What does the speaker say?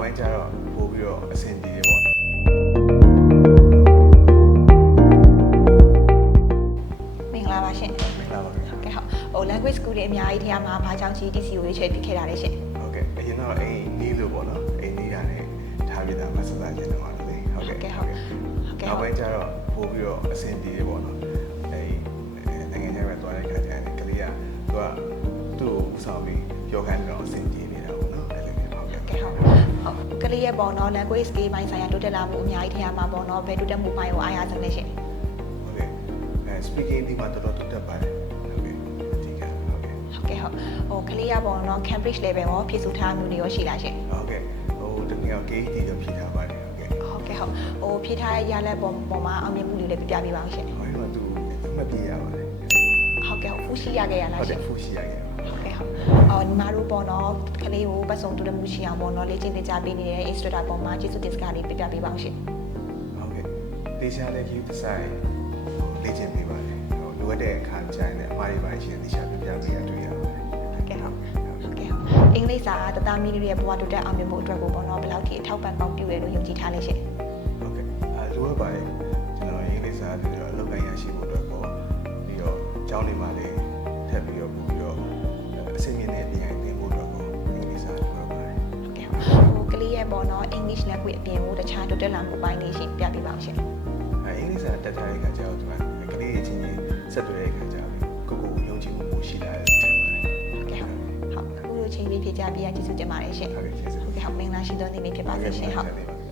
ပိုင်းကျတော့ပို့ပြီးတော့အဆင်ပြေတယ်ပေါ့မင်္ဂလာပါရှင်မင်္ဂလာပါခင်ဗျာကဲဟုတ်ဟို language school တွေအများကြီးထဲမှာဘာကြောင့် GTC ကိုရွေးချယ်ဖြစ်ခဲ့တာလဲရှင်ဟုတ်ကဲ့အရင်တော့အိမ်နီးလို့ပေါ့နော်အိမ်နီးတာနဲ့ထားပြတာမဆက်စားခြင်းတော့ပါလေဟုတ်ကဲ့ဟုတ်ကဲ့နောက်ပိုင်းကျတော့ပို့ပြီးတော့အဆင်ပြေတယ်ပေါ့နော် လေးရဲ့ပေါ့နော် language skill ပိုင်းဆိုင်ရာတိုးတက်လာမှုအများကြီးထဲမှာပေါ့နော်ဘယ်တိုးတက်မှုပိုင်းကိုအားရဆုံးလဲရှင်ဟုတ်ကဲ့အဲ speaking ဒီမှာတော်တော်တိုးတက်ပါတယ်ဟုတ်ကဲ့အဓိကဟုတ်ကဲ့ဟုတ်ကဲ့ဟုတ်ဟိုကလေးရပေါ့နော် Cambridge level ရောဖြည့်ဆို့ထားမှုတွေရောရှိလားရှင်ဟုတ်ကဲ့ဟိုတနည်းတော့ KET တော့ဖြည့်ထားပါတယ်ဟုတ်ကဲ့ဟုတ်ကဲ့ဟုတ်ဟိုဖြည့်ထားတဲ့ရလက်ပေါ်ပေါ်မှာအောင်မြင်မှုတွေလည်းပြပြပေးပါအောင်ရှင်ဟိုတော့သူအမှတ်ပြရပါတယ်ဟုတ် ကဲ့ဟုတ်ဖူးရှိရခဲ့ရလားဟုတ်ရှတယ်င်ဖူးရှိရခဲ့ပါဟုတ်ကဲ့ဟုတ်အော်ညီမတို့ပေါ့နော်ကလေးကိုပတ်စုံတူတက်မှုရှိအောင်ပေါ့နော်လေ့ကျင့်သင်ကြားပေးနေတဲ့ instructor ပေါ်မှာကျေးဇူးတင်စကားလေးပြပြပေးပါအောင်ရှင်ဟုတ်ကဲ့တေချာလည်း view design လေ့ကျင့်ပေးပါတယ်ဟိုလိုအပ်တဲ့အခါကျရင်လည်းအမှားတွေပါရှင်တေချာပြပြပေးရတွေ့ရပါတယ်ဟုတ်ကဲ့ဟုတ်ဟုတ်ကဲ့ဟုတ်အင်္ဂလိပ်စာတသားမီလေးရဲ့ဘဝတိုးတက်အောင်မြင်ဖို့အတွက်ကိုပေါ့နော်ဘယ်လောက်ထိအထောက်ပံ့ကောင်းပြုရလို့ယုံကြည်ထားလဲရှင် လေးရဲ့ပေါ့နော် English language အပြင်ကိုတခြားတိုးတက်လာမှုပိုင်းလေးရှိပြပေးပါအောင်ရှင်အဲအင်္ဂလိပ်စာတက်ထားတဲ့အခါကျတော့ဒီမှာကလေးချင်းချင်းဆက်တွေ့တဲ့အခါကျတော့ကိုကိုယုံကြည်မှုရှိလာတယ်တင်ပါတယ်ဟုတ်ကဲ့ဟုတ်ဟုတ်အခုလိုချိန်လေးဖြည့်ကြပြရကျေးဇူးတင်ပါတယ်ရှင်ဟုတ်ကဲ့ကျေးဇူးဟုတ်ကဲ့ဟုတ်မင်္ဂလာရှိသောနေ့လေးဖြစ်ပါစေရှင်ဟုတ်ဟုတ်ကဲ့